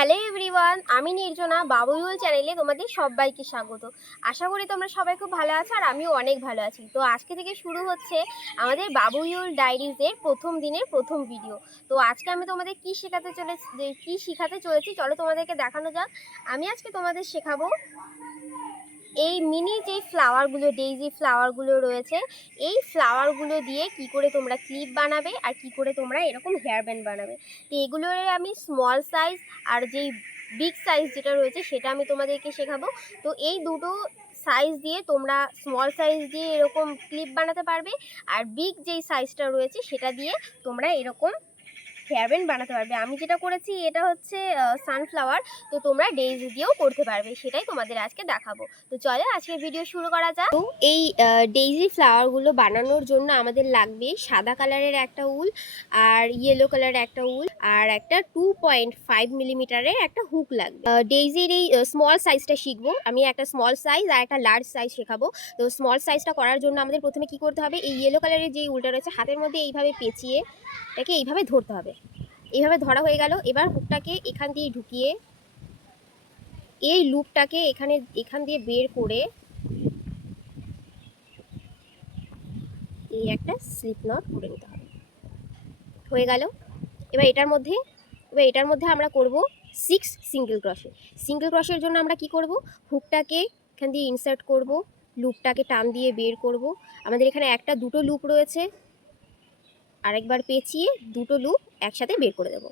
Hello everyone, আমি নির্জনা বাবুইউল চ্যানেলে তোমাদের সবাইকে স্বাগত। আশা করি তোমরা সবাই খুব ভালো আছো আর আমিও অনেক ভালো আছি। তো আজকে থেকে শুরু হচ্ছে আমাদের বাবুইউল ডায়েরিজের প্রথম দিনের প্রথম ভিডিও। তো আজকে আমি তোমাদের কি শেখাতে চলেছি চলো তোমাদেরকে দেখানো যাক। আমি আজকে তোমাদের শেখাবো এই মিনি যে ফ্লাওয়ারগুলো, ডেইজি ফ্লাওয়ারগুলো রয়েছে, এই ফ্লাওয়ারগুলো দিয়ে কি করে তোমরা ক্লিপ বানাবে আর কি করে তোমরা এরকম হেয়ার ব্যান্ড বানাবে। তো এগুলোর আমি স্মল সাইজ আর যেই বিগ সাইজ যেটা রয়েছে সেটা আমি তোমাদেরকে শেখাবো। তো এই দুটো সাইজ দিয়ে তোমরা স্মল সাইজ দিয়ে এরকম ক্লিপ বানাতে পারবে, আর বিগ যেই সাইজটা রয়েছে সেটা দিয়ে তোমরা এরকম হেয়ার ব্যান্ড বানাতে পারবে। আমি যেটা করেছি এটা হচ্ছে সানফ্লাওয়ার, তো তোমরা ডেইজি দিয়েও করতে পারবে, সেটাই তোমাদের আজকে দেখাবো। তো চলো আজকে ভিডিও শুরু করা যাক। তো এই ডেইজি ফ্লাওয়ারগুলো বানানোর জন্য আমাদের লাগবে সাদা কালারের একটা উল, আর ইয়েলো কালারের একটা উল, আর একটা 2.5 মিলিমিটারের একটা হুক লাগবে। ডেইজির এই স্মল সাইজটা শিখবো আমি, একটা স্মল সাইজ আর একটা লার্জ সাইজ শেখাবো। তো স্মল সাইজটা করার জন্য আমাদের প্রথমে কি করতে হবে, এই ইয়েলো কালারের যে উলটা রয়েছে হাতের মধ্যে এইভাবে পেঁচিয়ে এটাকে এইভাবে ধরতে হবে। এইভাবে ধরা হয়ে গেল। এবার হুকটাকে এখান দিয়ে ঢুকিয়ে এই লুপটাকে এখান দিয়ে বের করে এই একটা স্লিপ নট করে নিতে হবে। হয়ে গেল। এবার এটার মধ্যে আমরা করব 6 সিঙ্গেল ক্রশে। সিঙ্গেল ক্রশের জন্য আমরা কি করব, হুকটাকে এখান দিয়ে ইনসার্ট করব, লুপটাকে টান দিয়ে বের করব। আমাদের এখানে একটা দুটো লুপ রয়েছে, আরেকবার পেঁচিয়ে দুটো লুপ একসাথে বের করে দেব।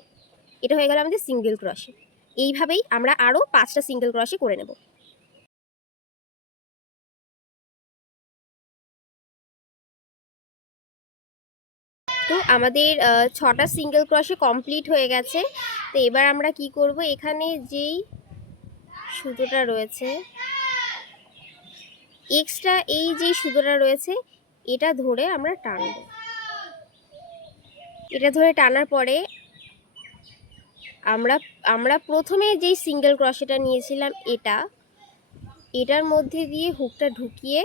এটা হয়ে গেল আমাদের সিঙ্গেল ক্রশে। এইভাবেই আমরা আরও 5টা সিঙ্গেল ক্রশে করে নেব। তো আমাদের 6টা সিঙ্গেল ক্রশে কমপ্লিট হয়ে গেছে। তো এবার আমরা কি করব, এখানে যেই সুতোটা রয়েছে এক্সট্রা, এই যে সুতোটা রয়েছে এটা ধরে আমরা টানব। এটা ধরে টানার পরে আমরা প্রথমে যেই সিঙ্গেল ক্রশেটা নিয়েছিলাম এটার মধ্যে দিয়ে হুকটা ঢুকিয়ে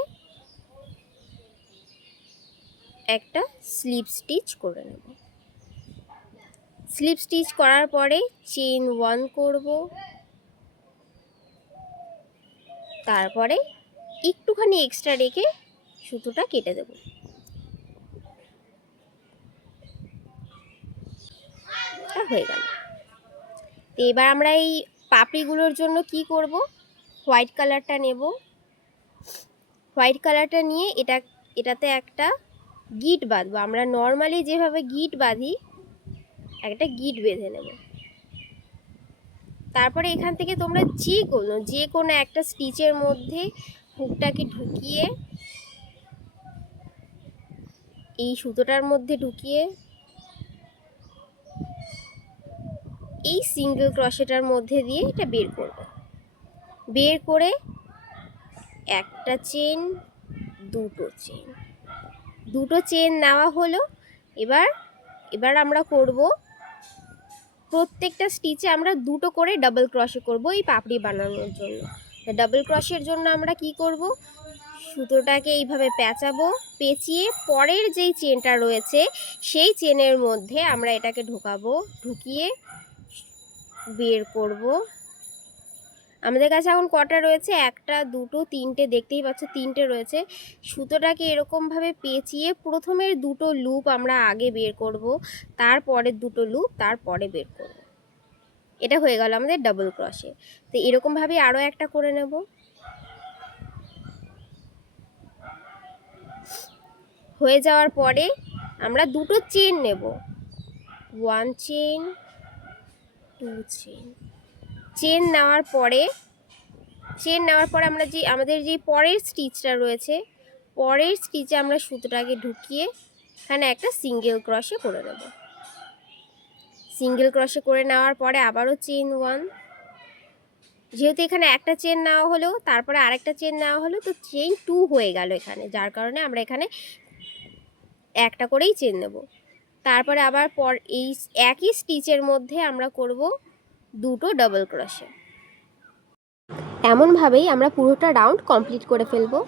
একটা স্লিপ স্টিচ করে নেব। স্লিপ স্টিচ করার পরে চেইন 1 করব, তারপরে একটুখানি এক্সট্রা রেখে সুতোটা কেটে দেব। হয়ে গেল। তো এবার আমরা এই পাপড়িগুলোর জন্য কি করব, হোয়াইট কালারটা নেব। হোয়াইট কালারটা নিয়ে এটাতে একটা গিট বাঁধবো। আমরা নর্মালি যেভাবে গিট বাঁধি একটা গিট বেঁধে নেব। তারপরে এখান থেকে তোমরা যে কোনো একটা স্টিচের মধ্যে হুকটাকে ঢুকিয়ে এই সুতোটার মধ্যে ঢুকিয়ে এই সিঙ্গেল ক্রশেটার মধ্যে দিয়ে এটা বের করব। বের করে একটা চেন, দুটো চেন নেওয়া হলো। এবার আমরা করব প্রত্যেকটা স্টিচে আমরা দুটো করে ডাবল ক্রশে করব এই পাপড়ি বানানোর জন্য। ডাবল ক্রশের জন্য আমরা কি করব, সুতোটাকে এইভাবে পেঁচাবো, পেঁচিয়ে পরের যেই চেনটা রয়েছে সেই চেনের মধ্যে আমরা এটাকে ঢোকাবো, ঢুকিয়ে বের করব। আমাদের কাছে এখন কটা রয়েছে, একটা দুটো তিনটে, দেখতেই পাচ্ছ তিনটে রয়েছে। সুতোটাকে এরকমভাবে পেঁচিয়ে প্রথমের দুটো লুপ আমরা আগে বের করব, তারপরের দুটো লুপ তারপরে বের করব। এটা হয়ে গেল আমাদের ডাবল ক্রশে। তো এরকমভাবে আরও একটা করে নেব। হয়ে যাওয়ার পরে আমরা দুটো চেন নেব, 1 চেন 2 চেন। চেন নেওয়ার পরে আমরা আমাদের যে পরের স্টিচটা রয়েছে, পরের স্টিচে আমরা সুতোটাকে ঢুকিয়ে এখানে একটা সিঙ্গেল ক্রশে করে নেব। সিঙ্গেল ক্রশে করে নেওয়ার পরে আবারও চেন 1। যেহেতু এখানে একটা চেন নেওয়া হলো তারপরে আরেকটা চেন নেওয়া হলো, তো চেন 2 হয়ে গেল এখানে, যার কারণে আমরা এখানে একটা করেই চেন নেব। তারপরে আবার এই একই স্টিচের মধ্যে আমরা করব দুটো ডাবল ক্রশে। এমনভাবেই আমরা পুরোটা রাউন্ড কমপ্লিট করে ফেলবো।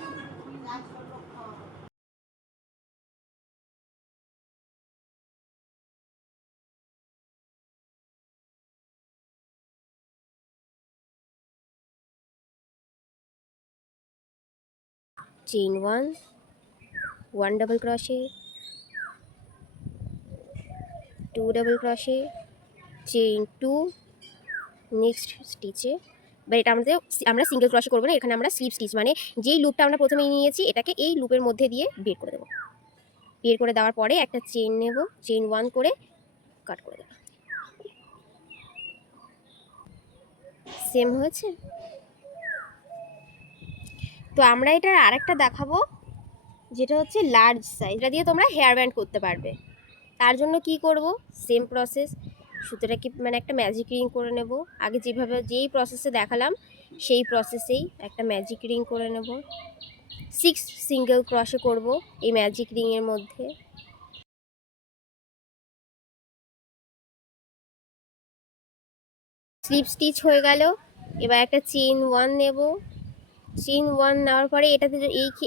Chain 1, 1 double crochet, 2 double crochet, chain 2, next স্টিচে। এবার এটা আমরা সিঙ্গেল ক্রোশে করবো না, এখানে আমরা স্লিপ স্টিচ মানে যেই লুপটা আমরা প্রথমে নিয়েছি এটাকে এই লুপের মধ্যে দিয়ে বের করে দেবো। বের করে দেওয়ার পরে একটা চেইন নেব, চেইন 1 করে কাট করে দেবো। সেম হয়েছে। তো আমরা এটার আরেকটা দেখাবো, যেটা হচ্ছে লার্জ সাইজ। এটা দিয়ে তোমরা হেয়ার ব্যান্ড করতে পারবে। তার জন্য কি করব, সেম প্রসেস, সুতোটাকে মানে একটা ম্যাজিক রিং করে নেব। আগে যেই প্রসেসে দেখালাম সেই প্রসেসেই একটা ম্যাজিক রিং করে নেব। 6 সিঙ্গেল ক্রশে করব এই ম্যাজিক রিংয়ের মধ্যে। স্লিপ স্টিচ হয়ে গেল। এবার একটা চেইন 1 নেব। চেইন 1 নেওয়ার পরে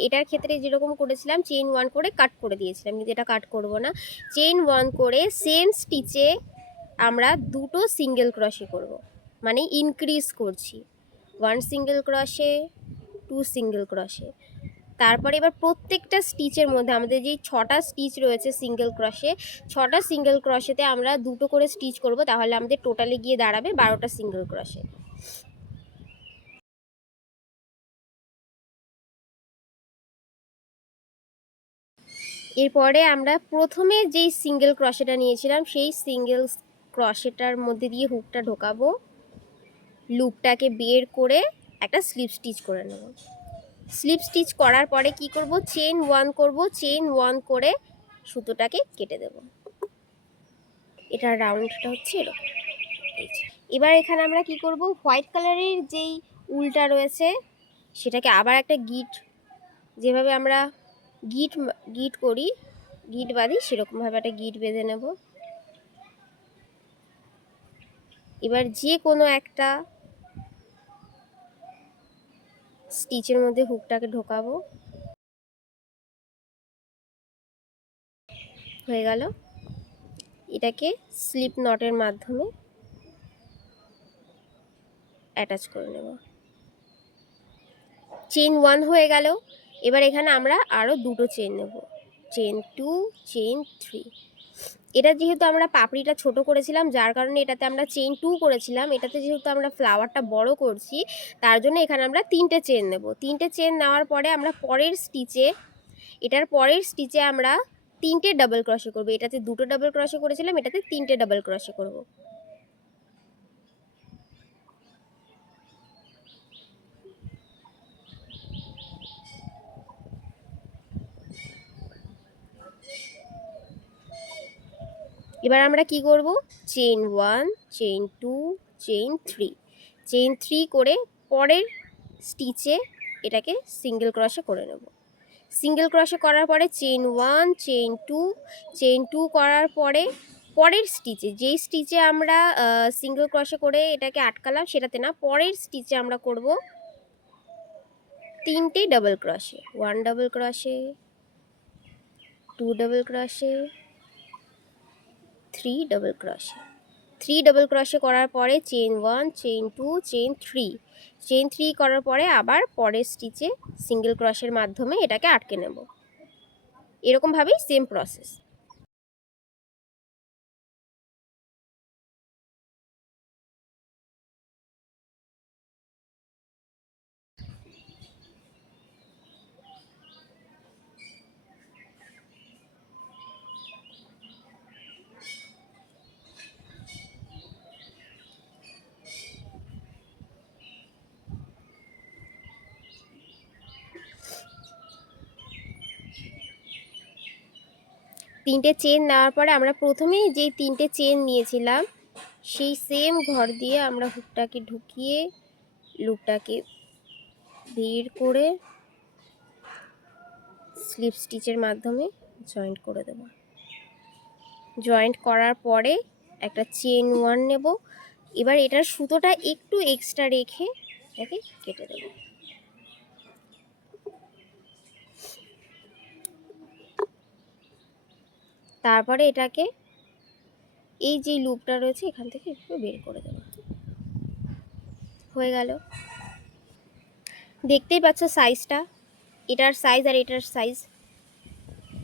এটার ক্ষেত্রে যেরকম করেছিলাম চেইন 1 করে কাট করে দিয়েছিলাম, কিন্তু এটা কাট করব না। চেইন 1 করে সেম স্টিচে আমরা দুটো সিঙ্গেল ক্রশে করব, মানে ইনক্রিজ করছি। 1 সিঙ্গেল ক্রশে, 2 সিঙ্গেল ক্রশে। তারপরে এবার প্রত্যেকটা স্টিচের মধ্যে আমাদের যেই 6টা স্টিচ রয়েছে সিঙ্গেল ক্রশে, 6টা সিঙ্গেল ক্রশেতে আমরা দুটো করে স্টিচ করব, তাহলে আমাদের টোটালি গিয়ে দাঁড়াবে 12টা সিঙ্গেল ক্রশে। এরপরে আমরা প্রথমে যেই সিঙ্গেল ক্রশেটা নিয়েছিলাম সেই সিঙ্গেল ক্রশেটার মধ্যে দিয়ে হুকটা ঢোকাবো, লুপটাকে বের করে একটা স্লিপ স্টিচ করে নেব। স্লিপ স্টিচ করার পরে কি করব, চেইন 1 করব, চেইন 1 করে সুতোটাকে কেটে দেব। এটার রাউন্ডটা হচ্ছে এরকম। এবার এখানে আমরা কি করব, হোয়াইট কালারের যেই উলটা রয়েছে সেটাকে আবার একটা গিট, যেভাবে আমরা গিট করি, গিট বাঁধি, সেরকমভাবে একটা গিট বেঁধে নেব। এবার যে কোনো একটা স্টিচের মধ্যে হুকটাকে ঢোকাবো। হয়ে গেল। এটাকে স্লিপ নটের মাধ্যমে অ্যাটাচ করে নেব। চেইন 1 হয়ে গেল। এবার এখানে আমরা আরও দুটো চেইন নেব, চেইন 2, চেইন 3। এটা যেহেতু আমরা পাপড়িটা ছোট করেছিলাম, যার কারণে এটাতে আমরা চেইন 2 করেছিলাম, এটাতে যেহেতু আমরা ফ্লাওয়ারটা বড় করছি তার জন্য এখানে আমরা 3টে চেইন নেব। 3টে চেইন নেওয়ার পরে আমরা এটার পরের স্টিচে আমরা 3টে ডাবল ক্রশে করব। এটাতে 2টো ডাবল ক্রশে করেছিলাম, এটাতে 3টে ডাবল ক্রশে করব। এবার আমরা কি করব, চেইন 1, চেইন 2, চেইন 3, চেইন 3 করে পরের স্টিচে এটাকে সিঙ্গেল ক্রশে করে নেব। সিঙ্গেল ক্রশে করার পরে চেইন 1, চেইন 2, চেইন 2 করার পরে পরের স্টিচে, যেই স্টিচে আমরা সিঙ্গেল ক্রশে করে এটাকে আটকালাম সেটাতে না, পরের স্টিচে আমরা করব 3টে double crochet. 1 double crochet, 2 double crochet, 3 double crochet. 3 double crochet করার পরে চেইন 1, চেইন 2, চেইন 3, চেইন 3 করার পরে আবার পরের স্টিচে সিঙ্গেল ক্রশের মাধ্যমে এটাকে আটকে নেব। এরকমভাবেই সেম প্রসেস। তিনটে চেন নেওয়ার পরে আমরা প্রথমেই যেই 3টে চেন নিয়েছিলাম সেই সেম ঘর দিয়ে আমরা হুকটাকে ঢুকিয়ে লুপটাকে বের করে স্লিপ স্টিচের মাধ্যমে জয়েন্ট করে দেব। জয়েন্ট করার পরে একটা চেন 1 নেব। এবার এটার সুতোটা একটু এক্সট্রা রেখে এটাকে কেটে দেব। তারপরে এটাকে এই যে লুপটা রয়েছে এখান থেকে একটু বের করে দেব। হয়ে গেল। দেখতেই পাচ্ছ সাইজটা এটার সাইজ আর এটার সাইজ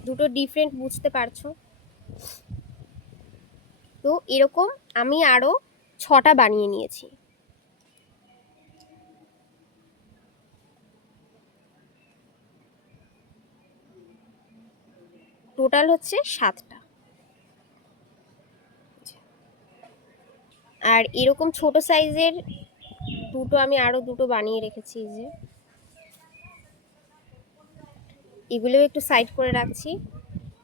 দুটো ডিফারেন্ট, বুঝতে পারছো? তো এরকম আমি আরও 6টা বানিয়ে নিয়েছি। টোটাল হচ্ছে 7টা। আর এরকম ছোট সাইজের দুটো আমি আরও দুটো বানিয়ে রেখেছি, যে এগুলোও একটু সাইড করে রাখছি।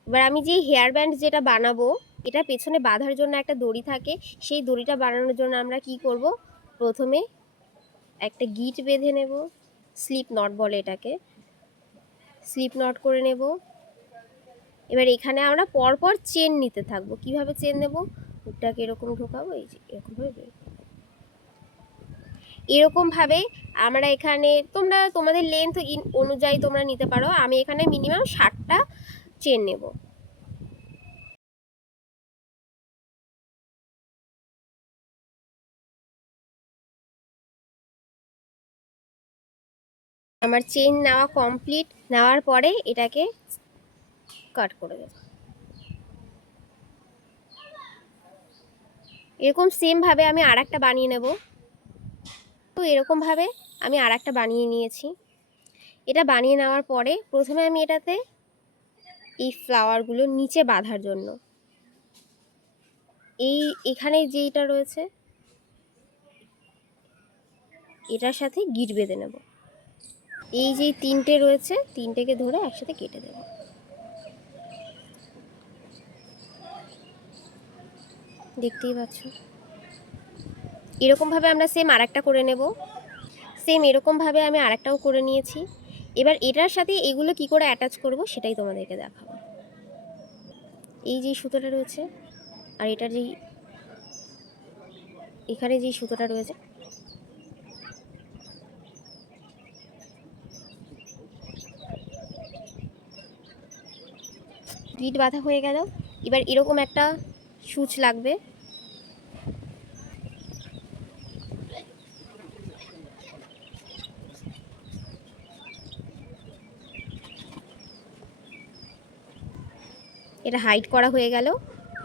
এবার আমি যে হেয়ার ব্যান্ড যেটা বানাবো, এটা পেছনে বাঁধার জন্য একটা দড়ি থাকে, সেই দড়িটা বানানোর জন্য আমরা কি করব, প্রথমে একটা গিট বেঁধে নেব, স্লিপ নট বলে এটাকে, স্লিপ নট করে নেব। এবার এখানে আমরা পরপর চেন নিতে থাকবো। কিভাবে চেন নেব, হুকটাকে এরকম ঢোকাবো, এই যে এরকমভাবে, এরকমভাবে আমরা এখানে, তোমরা তোমাদের লেন্থ অনুযায়ী তোমরা নিতে পারো। আমি এখানে মিনিমাম 60টা চেন নেব। আমার চেন নেওয়া কমপ্লিট। নেওয়ার পরে এটাকে কাট করে দেব। এরকম সেমভাবে আমি আর একটা বানিয়ে নেব। তো এরকমভাবে আমি আর একটা বানিয়ে নিয়েছি। এটা বানিয়ে নেওয়ার পরে প্রথমে আমি এটাতে এই ফ্লাওয়ারগুলো নিচে বাঁধার জন্য এখানে যেটা রয়েছে এটার সাথে গিট বেঁধে নেব। এই যে 3টে রয়েছে, 3টেকে ধরে একসাথে কেটে দেব। দেখতেই পাচ্ছ, এরকমভাবে আমরা সেম আর একটা করে নেব। সেম এরকমভাবে আমি আর একটাও করে নিয়েছি। এবার এটার সাথে এগুলো কি করে অ্যাটাচ করব সেটাই তোমাদেরকে দেখাবো। এই যে সুতোটা রয়েছে আর এটার যেই এখানে যে সুতোটা রয়েছে, গিট বাঁধা হয়ে গেল। এবার এরকম একটা সুচ লাগবে, এটা হাইড করা হয়ে গেল।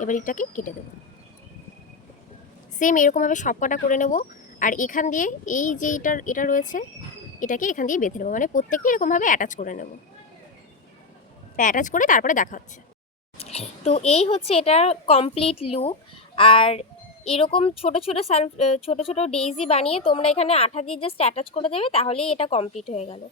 এবার এটাকে কেটে দেব। সেম এরকমভাবে সব কটা করে নেব। আর এখান দিয়ে এই যে এটা রয়েছে, এটাকে এখান দিয়ে বেঁধে নেবো, মানে প্রত্যেককে এরকমভাবে অ্যাটাচ করে নেব। তা অ্যাটাচ করে তারপরে দেখা হচ্ছে। তো এই হচ্ছে এটার কমপ্লিট লুক। আর এরকম ছোট ছোট ডেইজি বানিয়ে তোমরা এখানে আঠা দিয়ে জাস্ট অ্যাটাচ করে দেবে, তাহলেই এটা কমপ্লিট হয়ে গেল।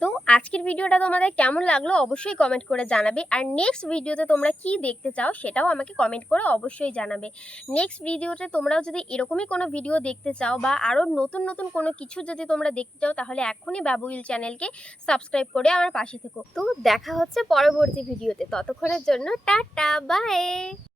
তো আজকের ভিডিওটা তোমাদের কেমন লাগলো অবশ্যই কমেন্ট করে জানাবে। আর নেক্সট ভিডিওতে তোমরা কি দেখতে চাও সেটাও আমাকে কমেন্ট করে অবশ্যই জানাবে। নেক্সট ভিডিওতে তোমরাও যদি এরকমই কোনো ভিডিও দেখতে চাও বা আরও নতুন নতুন কোনো কিছু যদি তোমরা দেখতে চাও, তাহলে এখনই বাবুইল চ্যানেলকে সাবস্ক্রাইব করে আমার পাশে থেকো। তো দেখা হচ্ছে পরবর্তী ভিডিওতে, ততক্ষণের জন্য টাটা, বাই।